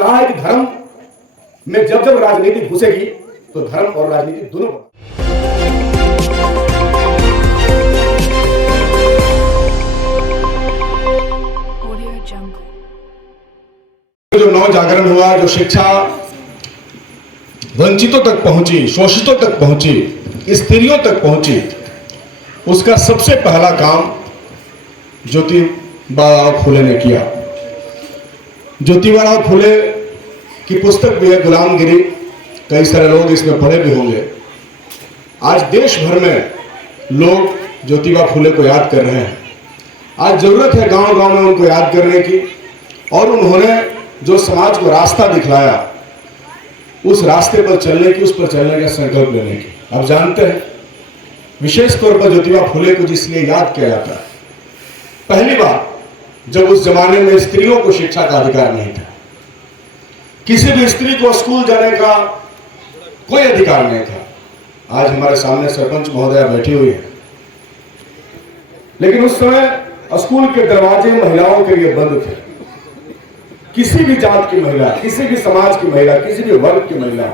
कहा है कि धर्म में जब जब राजनीति घुसेगी तो धर्म और राजनीति दोनों जो नव जागरण हुआ, जो शिक्षा वंचितों तक पहुंची, शोषितों तक पहुंची, स्त्रियों तक पहुंची, उसका सबसे पहला काम ज्योतिबा फुले ने किया। ज्योतिबा फुले की पुस्तक भी है गुलामगिरी, कई सारे लोग इसमें पढ़े भी होंगे। आज देश भर में लोग ज्योतिबा फुले को याद कर रहे हैं। आज जरूरत है गांव गांव में उनको याद करने की, और उन्होंने जो समाज को रास्ता दिखलाया, उस रास्ते पर चलने की, उस पर चलने का संकल्प लेने की। आप जानते हैं विशेष तौर पर ज्योतिबा फुले को जिसलिए याद किया जाता है, पहली बार जब उस जमाने में स्त्रियों को शिक्षा का अधिकार नहीं था, किसी भी स्त्री को स्कूल जाने का कोई अधिकार नहीं था। आज हमारे सामने सरपंच महोदया बैठी हुई है, लेकिन उस समय स्कूल के दरवाजे महिलाओं के लिए बंद थे। किसी भी जात की महिला, किसी भी समाज की महिला, किसी भी वर्ग की महिला,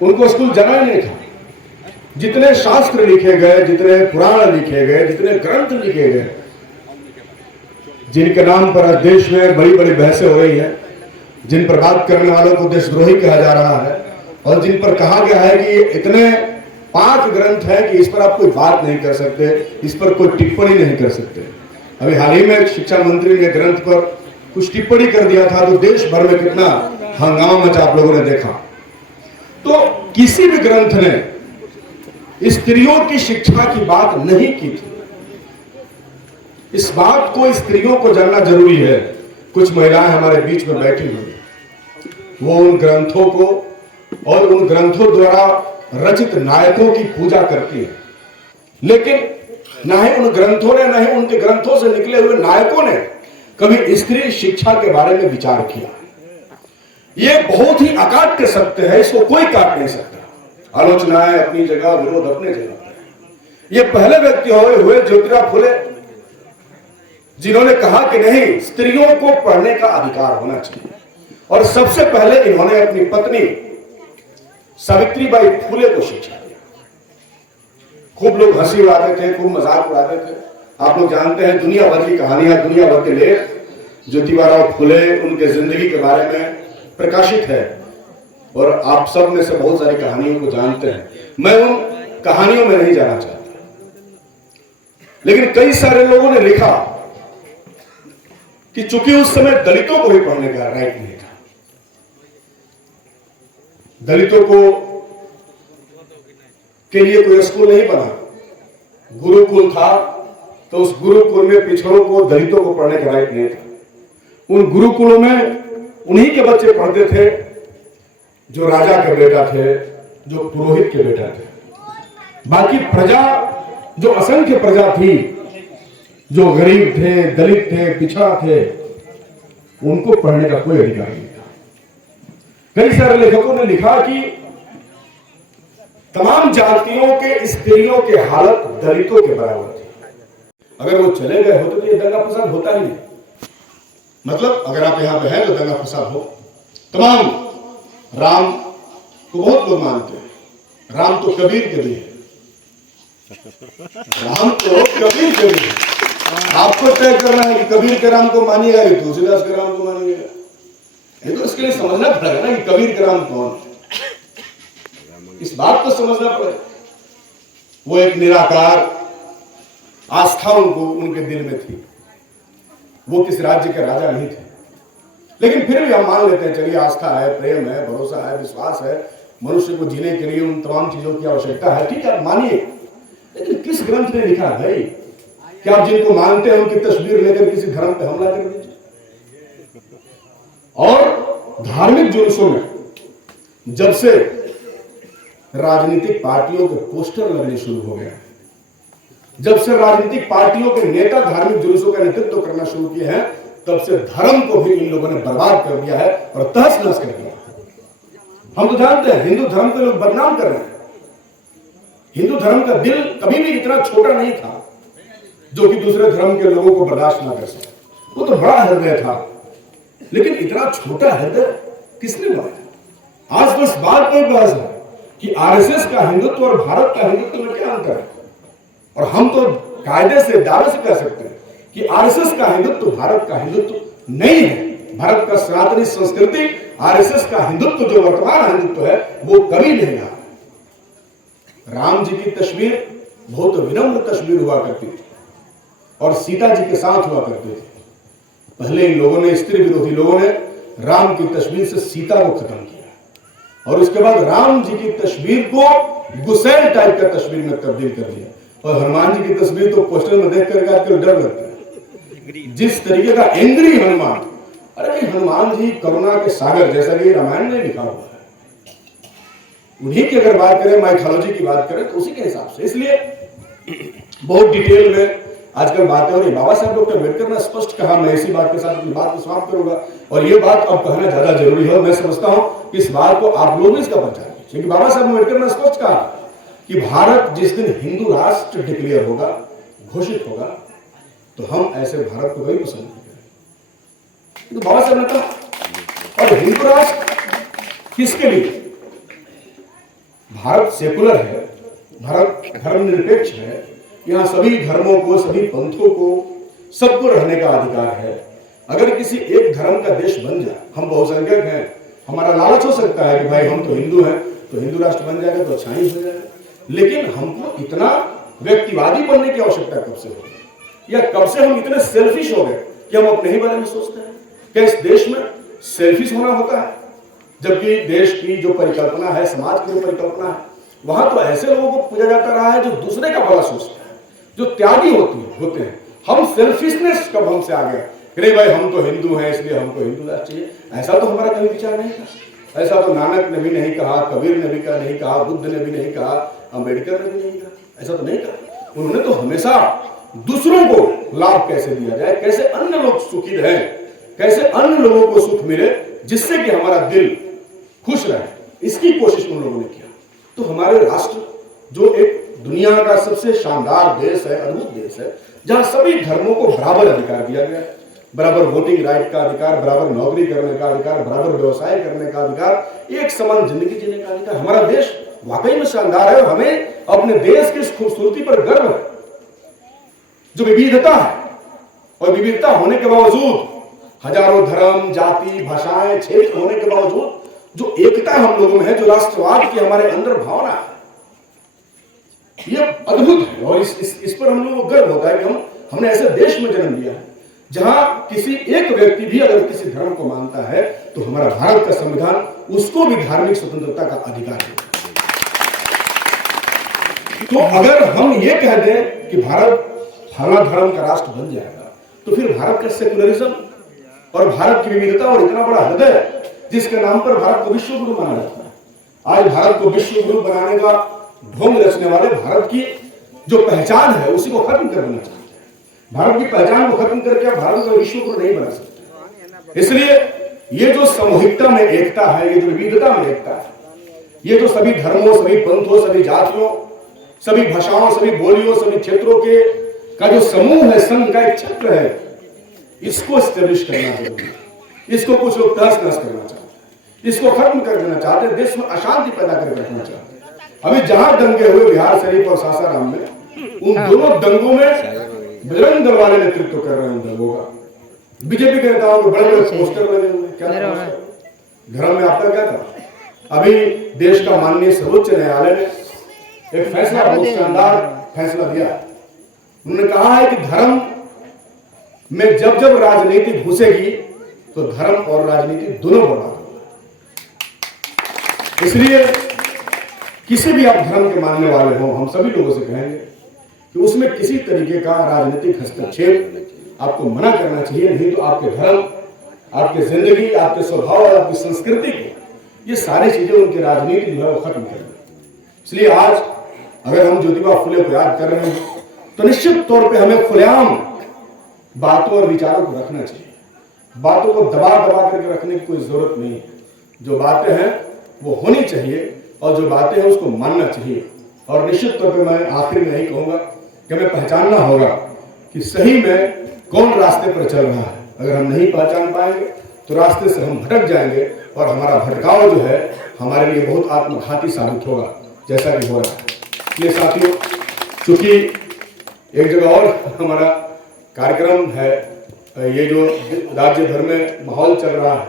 उनको स्कूल जाना ही नहीं था। जितने शास्त्र लिखे गए, जितने पुराण लिखे गए, जितने ग्रंथ लिखे गए, जिनके नाम पर देश में बड़ी बड़ी बहसें हो रही हैं, जिन पर बात करने वालों को देशद्रोही कहा जा रहा है, और जिन पर कहा गया है कि इतने पाक ग्रंथ हैं कि इस पर आप कोई बात नहीं कर सकते, इस पर कोई टिप्पणी नहीं कर सकते। अभी हाल ही में शिक्षा मंत्री ने ग्रंथ पर कुछ टिप्पणी कर दिया था, तो देश भर में कितना हंगामा मचा आप लोगों ने देखा। तो किसी भी ग्रंथ ने स्त्रियों की शिक्षा की बात नहीं की थी। इस बात को स्त्रियों को जानना जरूरी है। कुछ महिलाएं हमारे बीच में बैठी हुई, वो उन ग्रंथों को और उन ग्रंथों द्वारा रचित नायकों की पूजा करती है, लेकिन ना ही उन ग्रंथों ने, ना ही उनके ग्रंथों से निकले हुए नायकों ने कभी स्त्री शिक्षा के बारे में विचार किया। ये बहुत ही अकाट्य सत्य है, इसको कोई काट नहीं सकता। आलोचनाएं अपनी जगह, विरोध अपनी जगह। ये पहले व्यक्ति हुए ज्योतिबा फुले जिन्होंने कहा कि नहीं, स्त्रियों को पढ़ने का अधिकार होना चाहिए। और सबसे पहले इन्होंने अपनी पत्नी सावित्रीबाई फुले को शिक्षा दी। खूब लोग हंसी उड़ाते थे, खूब मजाक उड़ाते थे। आप लोग जानते हैं दुनिया भर की कहानियां, दुनिया भर के लेख ज्योतिबा फुले, उनके जिंदगी के बारे में प्रकाशित है, और आप सब में से बहुत सारी कहानियों को जानते हैं। मैं उन कहानियों में नहीं जाना चाहता, लेकिन कई सारे लोगों ने लिखा कि चूंकि उस समय दलितों को भी पढ़ने का राइट नहीं था, दलितों को के लिए कोई स्कूल नहीं बना, गुरुकुल था, तो उस गुरुकुल में पिछड़ों को, दलितों को पढ़ने का राइट नहीं था। उन गुरुकुलों में उन्हीं के बच्चे पढ़ते थे जो राजा के बेटा थे, जो पुरोहित के बेटा थे। बाकी प्रजा, जो असंख्य प्रजा थी, जो गरीब थे, दलित थे, पिछड़ा थे, उनको पढ़ने का कोई अधिकार नहीं था। कई सारे लेखकों ने लिखा कि तमाम जातियों के स्त्रियों की हालत दलितों के बराबर थी। अगर वो चले गए होते तो ये दंगा फसाद होता ही नहीं। मतलब अगर आप यहां पे हैं तो दंगा फसाद हो। तमाम राम को बहुत लोग मानते हैं, राम तो कबीर के भी है, राम तो कबीर के भी है। आपको तय करना है कि कबीर के राम को मानिएगा कि तुलसीदास के राम को मानिएगा। ये तो इसके लिए समझना पड़ेगा ना कि कबीर के राम कौन है, इस बात को समझना पड़ेगा। वो एक निराकार आस्था उनके दिल में थी। वो किस राज्य के राजा नहीं थे, लेकिन फिर भी हम मान लेते हैं, चलिए आस्था है, प्रेम है, भरोसा है, विश्वास है, मनुष्य को जीने के लिए उन तमाम चीजों की आवश्यकता है, ठीक है, मानिए। लेकिन किस ग्रंथ ने लिखा भाई कि आप जिनको मानते हैं उनकी तस्वीर लेकर किसी धर्म पे हमला कर दीजिए? और धार्मिक जुलूसों में जब से राजनीतिक पार्टियों के पोस्टर लगने शुरू हो गया, जब से राजनीतिक पार्टियों के नेता धार्मिक जुलूसों का नेतृत्व करना शुरू किए हैं, तब से धर्म को भी इन लोगों ने बर्बाद कर दिया है और तहस नहस कर दिया। हम तो जानते हैं हिंदू धर्म को लोग बदनाम कर रहे हैं। हिंदू धर्म का दिल कभी भी इतना छोटा नहीं था जो कि दूसरे धर्म के लोगों को बर्दाश्त ना कर सके। वो तो बड़ा हृदय था। लेकिन इतना छोटा हृदय किसने बनाया? आज तो इस बात पर बहस है कि आरएसएस का हिंदुत्व और भारत का हिंदुत्व में क्या अंतर है। और हम तो कायदे से दावे से कह सकते हैं कि आरएसएस का हिंदुत्व भारत का हिंदुत्व नहीं है। भारत का सनातनी संस्कृति आरएसएस का हिंदुत्व जो वर्तमान हिंदुत्व है वो कभी नहीं रहा। राम जी की तस्वीर बहुत विनम्र तस्वीर हुआ करती थी और सीता जी के साथ हुआ करते थे। पहले इन लोगों ने, स्त्री विरोधी लोगों ने राम की तस्वीर से सीता को खत्म किया और उसके बाद राम जी की तस्वीर को गुसैल टाइप का तस्वीर में तब्दील कर दिया। और हनुमान जी की तस्वीर तो पोस्टर में देख करके आपको डर लगता है। जिस तरीके का एंग्री हनुमान, अरे भाई हनुमान जी करुणा के सागर, जैसा कि रामायण में लिखा हुआ है, उन्हीं की अगर बात करें, माइथोलॉजी की बात करें तो उसी के हिसाब से। इसलिए बहुत डिटेल में आजकल बातें हो रही। बाबा साहब डॉक्टर अम्बेडकर ने स्पष्ट कहा, मैं इसी बात के साथ अपनी बात को समाप्त करूंगा और ये बात अब कहना ज्यादा जरूरी है। मैं समझता हूं कि इस बात को आप लोग इसका प्रचार कीजिए, क्योंकि बाबा साहब अम्बेडकर ने स्पष्ट कहा कि भारत जिस दिन हिंदू राष्ट्र डिक्लेयर होगा, घोषित होगा, तो हम ऐसे भारत को कभी पसंद नहीं करेंगे। तो बाबा साहब ने कहा, और हिंदू राष्ट्र किसके लिए? भारत सेकुलर है, भारत धर्मनिरपेक्ष है, यहाँ सभी धर्मों को, सभी पंथों को, सबको रहने का अधिकार है। अगर किसी एक धर्म का देश बन जाए, हम बहुसंख्यक हैं, हमारा लालच हो सकता है कि भाई हम तो हिंदू हैं, तो हिंदू राष्ट्र बन जाएगा तो अच्छा ही हो जाएगा। लेकिन हमको इतना व्यक्तिवादी बनने की आवश्यकता कब से हो गई, या कब से हम इतने सेल्फिश हो गए कि हम अपने ही बारे में सोचते हैं? क्या इस देश में सेल्फिश होना होता है? जबकि देश की जो परिकल्पना है, समाज की जो परिकल्पना है, वहां तो ऐसे लोगों को पूजा जाता रहा है जो दूसरे का भला सोचते हैं, जो त्यागी होते हैं। हम सेल्फिशनेस कब हमसे आ गया कि नहीं भाई हम तो हिंदू हैं इसलिए हमको हिंदू राष्ट्र चाहिए? ऐसा तो हमारा कभी विचार नहीं था। ऐसा तो नानक ने भी नहीं कहा, कबीर ने भी नहीं कहा, बुद्ध ने भी नहीं कहा, अम्बेडकर ने भी नहीं कहा। ऐसा तो नहीं कहा। उन्होंने तो हमेशा दूसरों को लाभ कैसे दिया जाए, कैसे अन्य लोग सुखी रहे, कैसे अन्य लोगों को सुख मिले, जिससे कि हमारा दिल खुश रहे, इसकी कोशिश उन लोगों ने किया। तो हमारे राष्ट्र जो एक दुनिया का सबसे शानदार देश है, अद्भुत देश है, जहां सभी धर्मों को बराबर अधिकार दिया गया, बराबर वोटिंग राइट का अधिकार, बराबर नौकरी करने का अधिकार, बराबर व्यवसाय करने का अधिकार, एक समान जिंदगी जीने का अधिकार। हमारा देश वाकई में शानदार है और हमें अपने देश की इस खूबसूरती पर गर्व है। जो विविधता है, और विविधता होने के बावजूद, हजारों धर्म, जाति, भाषाएं, क्षेत्र होने के बावजूद जो एकता हम लोगों में है, जो राष्ट्रवाद की हमारे अंदर भावना है, ये अद्भुत है। और इस पर हम लोगों को गर्व होता है कि हमने ऐसे देश में जन्म लिया है जहां किसी एक व्यक्ति भी अगर किसी धर्म को मानता है तो हमारा भारत का संविधान उसको भी धार्मिक स्वतंत्रता का अधिकार है। तो अगर हम ये कह दें कि भारत फला धर्म का राष्ट्र बन जाएगा, तो फिर भारत का सेकुलरिज्म और भारत की विविधता और इतना बड़ा हृदय जिसके नाम पर भारत को विश्व गुरु माना जाता है, आज भारत को विश्व गुरु बनाने का ढोंग रचने वाले भारत की जो पहचान है उसी को खत्म कर देना चाहते हैं। भारत की पहचान को खत्म करके आप भारत को विश्व गुरु नहीं बना सकते। इसलिए ये जो सामूहिकता में एकता है, ये जो विविधता में एकता है, ये जो सभी धर्मों, सभी पंथों, सभी जातियों, सभी भाषाओं, सभी बोलियों, सभी क्षेत्रों के का जो समूह है, संघ का एक क्षेत्र है, इसको एस्टेब्लिश करना जरूरी है। इसको कुछ लोग तहस नहस करना चाहते हैं, इसको खत्म कर देना चाहते हैं, देश में अशांति पैदा करके रखना चाहते हैं। अभी जहां दंगे हुए बिहार शरीफ और सासाराम में, उन दोनों दंगों में बजरंग दल वाले नेतृत्व कर रहे हैं। उन दंगों का बीजेपी के नेताओं के बड़े बड़े पोस्टर लगे हुए। क्या धर्म में आपका क्या था? अभी देश का माननीय सर्वोच्च न्यायालय ने एक फैसला, बहुत शानदार फैसला दिया। उन्होंने कहा है कि धर्म में जब जब राजनीति घुसेगी तो धर्म और राजनीति दोनों बर्बाद होगा। इसलिए किसी भी आप धर्म के मानने वाले हो, हम सभी लोगों से कहेंगे कि उसमें किसी तरीके का राजनीतिक हस्तक्षेप आपको मना करना चाहिए। नहीं तो आपके धर्म, आपकी जिंदगी, आपके स्वभाव और आपकी संस्कृति को, ये सारी चीजें, उनकी राजनीति जो है वो खत्म कर देंगी। इसलिए आज अगर हम ज्योतिबा फुले को याद कर रहे हैं तो निश्चित तौर पे हमें खुलेआम बातों और विचारों को रखना चाहिए। बातों को दबा करके रखने की कोई जरूरत नहीं है। जो बातें हैं वो होनी चाहिए और जो बातें हैं उसको मानना चाहिए। और निश्चित तौर पे मैं आखिर में यही कहूंगा कि हमें पहचानना होगा कि सही में कौन रास्ते पर चल रहा है। अगर हम नहीं पहचान पाएंगे तो रास्ते से हम भटक जाएंगे और हमारा भटकाव जो है हमारे लिए बहुत आत्मघाती साबित होगा, जैसा कि हो रहा है। इसलिए साथियों, चूंकि एक जगह और हमारा कार्यक्रम है, ये जो राज्य भर में माहौल चल रहा है,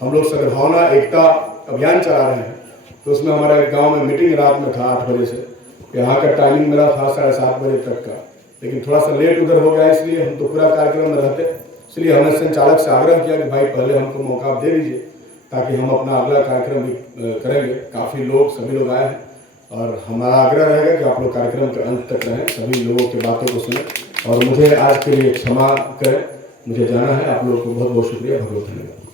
हम लोग सद्भावना एकता अभियान चला रहे हैं, तो उसमें हमारे गांव में मीटिंग रात में था 8 बजे से। यहाँ का टाइमिंग मेरा था 7:30 बजे तक का, लेकिन थोड़ा सा लेट उधर हो गया, इसलिए हम तो पूरा कार्यक्रम में रहते। इसलिए हमने संचालक से आग्रह किया कि भाई पहले हमको मौका दे दीजिए ताकि हम अपना अगला कार्यक्रम भी करेंगे। काफ़ी लोग, सभी लोग आए हैं और हमारा आग्रह रहेगा कि आप लोग कार्यक्रम के अंत तक रहें, सभी लोगों की बातों को सुने और मुझे आज के लिए क्षमा करें, मुझे जाना है। आप लोगों को बहुत बहुत शुक्रिया, बहुत बहुत धन्यवाद।